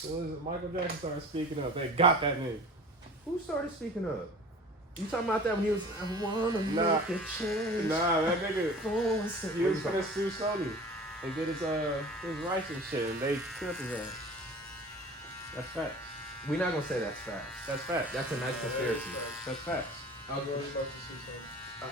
Soon as Michael Jackson started speaking up, they got that nigga. Who started speaking up? You talking about that when he was, I wanna make a change. Nah, that nigga, he was gonna sue Sony and get his rights and shit, and they killed his ass. That's facts. We're not gonna say that's facts. That's facts. That's a nice conspiracy. That's facts.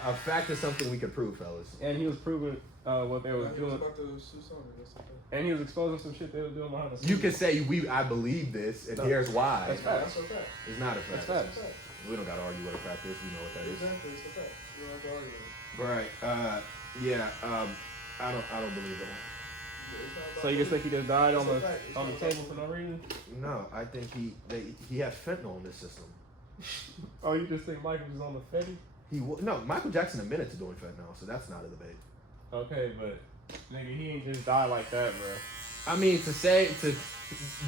A fact is something we could prove, fellas. And he was proving what they was doing. About to sue Sony. That's the thing. And he was exposing some shit they were doing behind the scenes. You could say I believe this, and here's why. That's facts. That's a fact. It's not a fact. That's facts. We don't gotta argue what a fact is. We know what that is. Exactly, it's a fact. You don't have to argue with it. Right. I don't believe it. So you just think he just died on the table for no reason? No, I think he had fentanyl in his system. Oh, you just think Michael was on the Fetty? No, Michael Jackson admitted to doing fentanyl, so that's not a debate. Okay, but nigga, he ain't just die like that, bro. I mean, to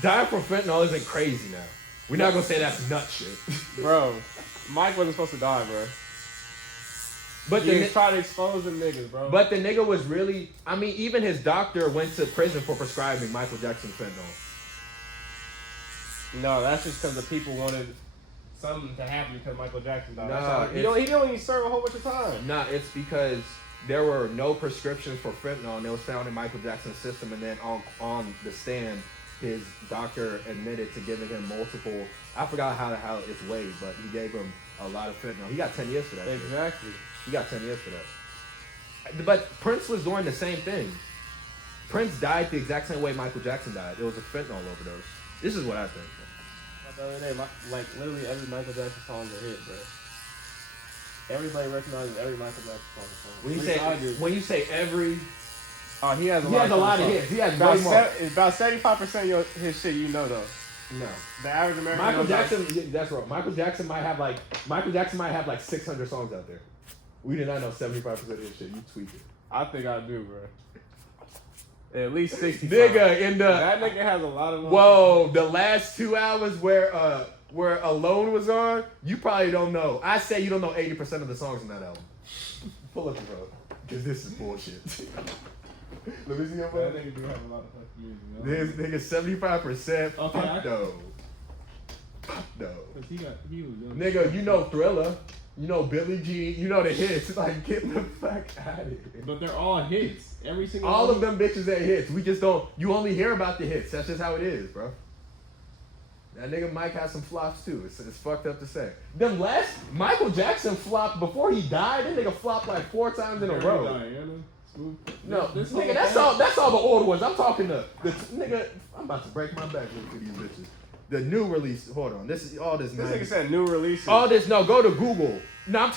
die from fentanyl isn't crazy now. We're not gonna say that's nut shit. Bro, Mike wasn't supposed to die, bro. But he was trying to expose them niggas, bro. But the nigga was really, I mean, even his doctor went to prison for prescribing Michael Jackson fentanyl. No, that's just because the people wanted something to happen because Michael Jackson died. Nah, he don't even serve a whole bunch of time. Nah, it's because there were no prescriptions for fentanyl, and it was found in Michael Jackson's system, and then on the stand, his doctor admitted to giving him multiple, I forgot how it's weighed, but he gave him a lot of fentanyl. He got 10 years for that. Exactly. He got 10 years for that. But Prince was doing the same thing. Prince died the exact same way Michael Jackson died. It was a fentanyl overdose. This is what I think. The other day, like literally every Michael Jackson song is a hit, bro. Everybody recognizes every Michael Jackson song. When you say every, he has a lot of hits. He has about 75% of his shit, you know though. No, the average American. Michael Jackson. That's right. Michael Jackson might have like 600 songs out there. We did not know 75% of his shit. You tweaked it. I think I do, bro. At least 60. Nigga, that nigga has a lot of. Whoa, the last 2 hours where Alone was on, you probably don't know. I say you don't know 80% of the songs in that album. Pull up the road, because this is bullshit. Let me see your phone. That nigga do have a lot of fucking music. This nigga 75%. Okay, Pop though. No. He was young. Nigga, you know Thriller. You know Billie Jean. You know the hits. Like, get the fuck out of here. But they're all hits. Every single all one. of them bitches are hits. We just don't. You only hear about the hits. That's just how it is, bro. That nigga Mike has some flops too. It's fucked up to say. Them last Michael Jackson flopped before he died. That nigga flopped like 4 times in a row. Diana, no, this nigga, that's all the old ones. I'm talking the nigga. I'm about to break my back looking for these bitches. The new release. Hold on. This is all this. This nigga said new releases. All this. No, go to Google. No,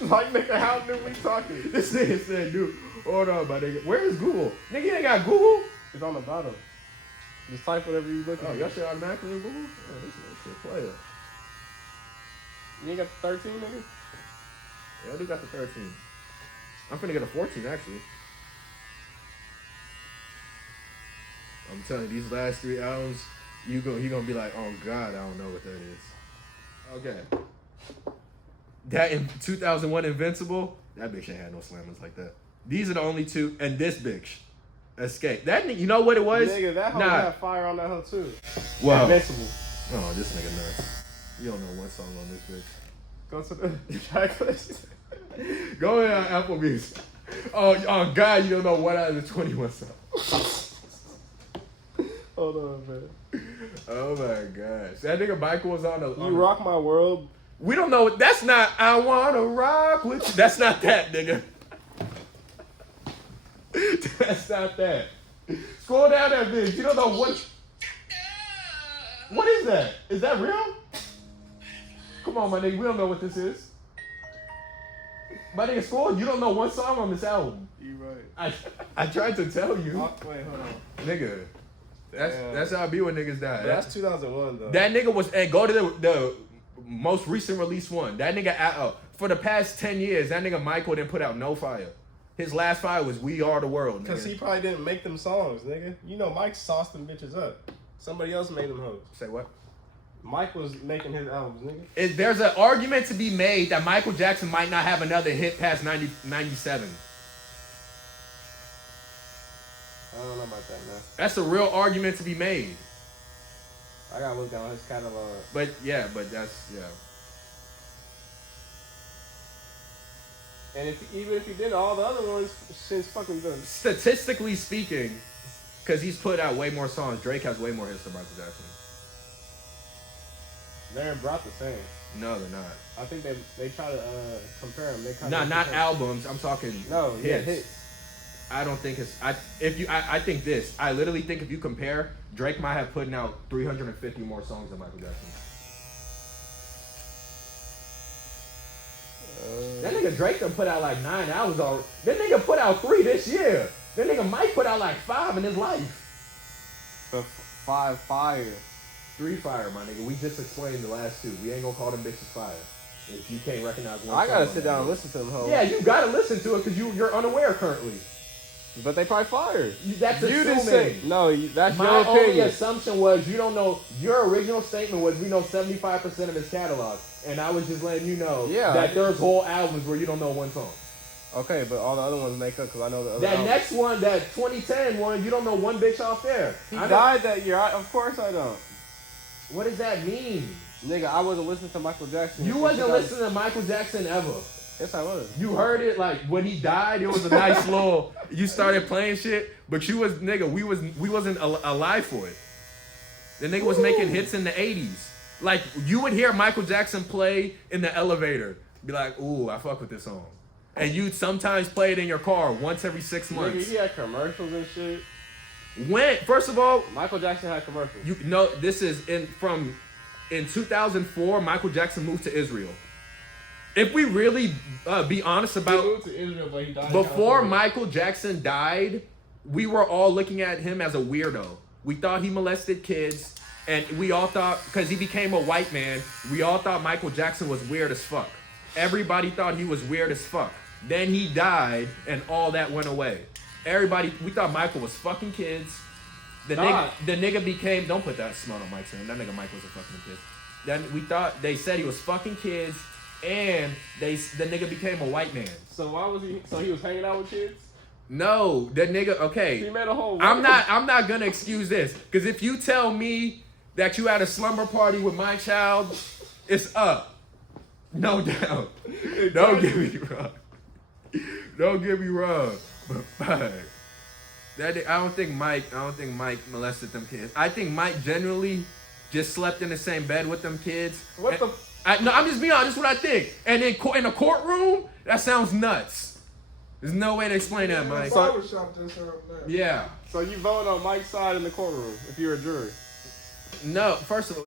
like nigga, how new we talking? This nigga said new. Hold on, my nigga. Where is Google? Nigga, you ain't got Google? It's on the bottom. Just type whatever you look at. Oh, your shit automatically in Google? Oh, this shit player. You ain't got the 13, nigga? Yeah, I do got the 13. I'm finna get a 14, actually. I'm telling you, these last 3 albums, he gonna be like, oh God, I don't know what that is. Okay. That in 2001 Invincible, that bitch ain't had no slammers like that. These are the only 2, and this bitch, Escape. That, you know what it was? Nigga, that hoe had fire on that hoe too. Wow. Invincible. Oh, this nigga nuts. You don't know one song on this bitch. Go to the track list. Go ahead on Apple Music. Oh God, you don't know one out of the 21 songs. Hold on, man. Oh my gosh. That nigga Michael was on the... You Rock My World. We don't know. That's not I Wanna Rock With You. That's not that, nigga. That's not that. Scroll down that bitch. You don't know what... What is that? Is that real? Come on, my nigga. We don't know what this is. My nigga, scroll. You don't know one song on this album. You right. I tried to tell you. Wait, hold on. Nigga. That's how I be when niggas die. That's 2001 though. That nigga was, and go to the most recent release one. That nigga, for the past 10 years, that nigga Michael didn't put out no fire. His last fire was We Are the World, nigga. Because he probably didn't make them songs, nigga. You know Mike sauced them bitches up. Somebody else made them hoes. Say what? Mike was making his albums, nigga. There's an argument to be made that Michael Jackson might not have another hit past 97. I don't know about that, man. That's a real argument to be made. I gotta look down his catalog. But that's And even if he did all the other ones, shit's fucking done. Statistically speaking, because he's put out way more songs, Drake has way more hits than Michael Jackson. They're brought the same. No, they're not. I think they try to compare them. They kind Not albums. I'm talking hits. I don't think it's. I think this. I literally think if you compare, Drake might have put out 350 more songs than Michael Jackson. That nigga Drake done put out like 9 albums already. That nigga put out 3 this year. That nigga Mike put out like 5 in his life. The 5 fire. 3 fire, my nigga. We just explained the last 2. We ain't gonna call them bitches fire. If you can't recognize one. I gotta sit down and listen to them, ho. Yeah, you gotta listen to it because you're unaware currently. But they probably fired. That's you assuming. Didn't say, no, that's my your opinion. only assumption was you don't know. Your original statement was we know 75% of his catalog, and I was just letting you know that there's whole albums where you don't know one song. Okay, but all the other ones make up because I know the other. That albums. next one, that 2010 one, you don't know one bitch off there. He died that year. Of course I don't. What does that mean? Nigga, I wasn't listening to Michael Jackson. You wasn't listening to Michael Jackson ever. Yes, I was. You heard it like when he died. It was a nice little. You started playing shit, but you was nigga. We wasn't alive for it. The nigga was making hits in the 80s. Like you would hear Michael Jackson play in the elevator, be like, "Ooh, I fuck with this song," and you'd sometimes play it in your car once every 6 months. Nigga, he had commercials and shit. When first of all, Michael Jackson had commercials. You know this is in 2004. Michael Jackson moved to Israel. If we really be honest about he moved to Israel, but he died before Michael Jackson died, we were all looking at him as a weirdo. We thought he molested kids, and we all thought because he became a white man, we all thought Michael Jackson was weird as fuck. Everybody thought he was weird as fuck. Then he died, and all that went away. We thought Michael was fucking kids. The nigga became. Don't put that smell on Mike's name. That nigga Mike was a fucking kid. Then they said he was fucking kids. And the nigga became a white man. So why was he? So he was hanging out with kids? No, that nigga. Okay, he made a whole. I'm not gonna excuse this because if you tell me that you had a slumber party with my child, it's up. No doubt. Don't get me wrong. Don't get me wrong. But fuck. I don't think Mike molested them kids. I think Mike generally just slept in the same bed with them kids. What the? No, I'm just being honest. What I think, and in a courtroom, that sounds nuts. There's no way to explain that, Mike. Yeah. So you vote on Mike's side in the courtroom if you're a jury? No. First of all.